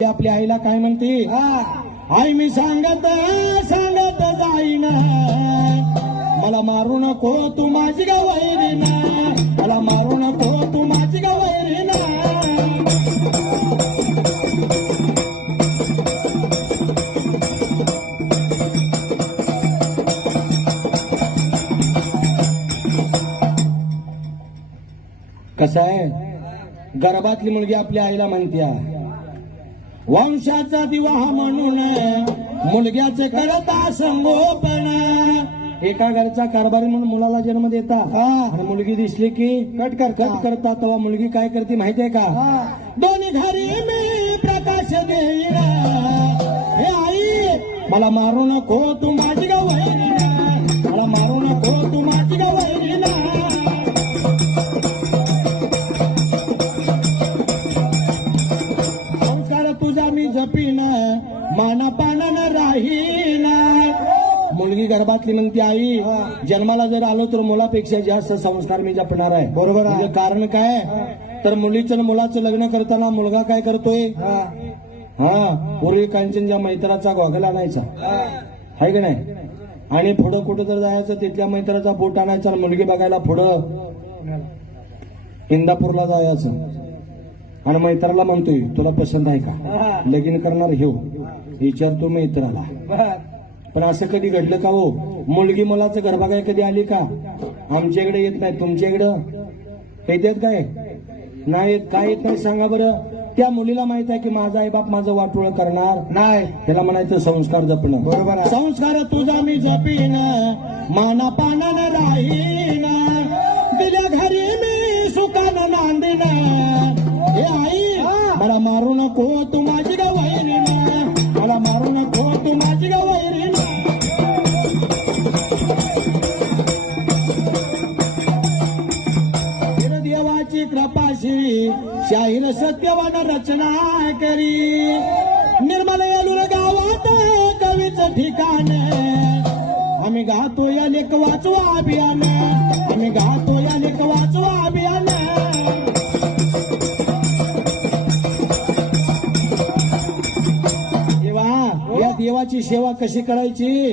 आपल्या आईला काय म्हणते? आई मी सांगत सांगत जाईन. मला मारू नको तू माझी गवैरीन मला मारू नको तू माझी गवैरीन कसं आहे? गर्भातली मुलगी आपल्या आईला म्हणत्या वंशाचा दिवा म्हणून मुलग्याचे करता संगोपन. एका घरचा कारभारी म्हणून मुलाला जन्म देता. आणि मुलगी दिसली की कट कर कट करता तेव्हा मुलगी काय करते माहितीये का? दोन्ही घरी मी प्रकाश देईन. हे आई मला मारू नको तू माझी गवैरी मला मारू नको माना पानानं राहीन मुलगी गर्भातली म्हणते आई जन्माला जर आलो तर मुलापेक्षा जास्त संस्कार मी जपणार आहे. बरोबर आहे. म्हणजे कारण काय? तर मुलीचं आणि मुलाचं लग्न करताना मुलगा काय करतोय? हा. पूर्वी कांचनच्या मैत्राचा गॉगल आणायचा आहे की नाही? आणि पुढं कुठं जर जायचं तिथल्या मैत्राचा बोट आणायचा आणि मुलगी बघायला पुढं इंदापूरला जायचं. आणि मैत्राला म्हणतोय तुला पसंत आहे का? लगीन करणार घेऊ विचारतो मित्राला पण असं कधी घडलं का हो? मुलगी मुलाचं घर बघाय कधी आली का? आमच्या इकडे येत नाही. तुमच्या इकडं? येतात काय? नाही येत. काय येत नाही सांगा बरं. त्या मुलीला माहीत आहे की माझा आई बाप माझं वाटोळ करणार नाही. त्याला म्हणायचं संस्कार जपणं. बरोबर. संस्कार तुझा मी जपीन. माना पानानं राहीन. दिल्या घरी मी सुखानं नांदीन. हे आई मला मारू नको देवाची कृपाशी शाहीर सत्यवान रचना करी. निर्मल येलूर गावात कवीच ठिकाण. आम्ही गातो या लेख वाचवा अभियान. आम्ही गातो या लेख वाचवा अभियान. देवा या देवाची सेवा कशी करायची?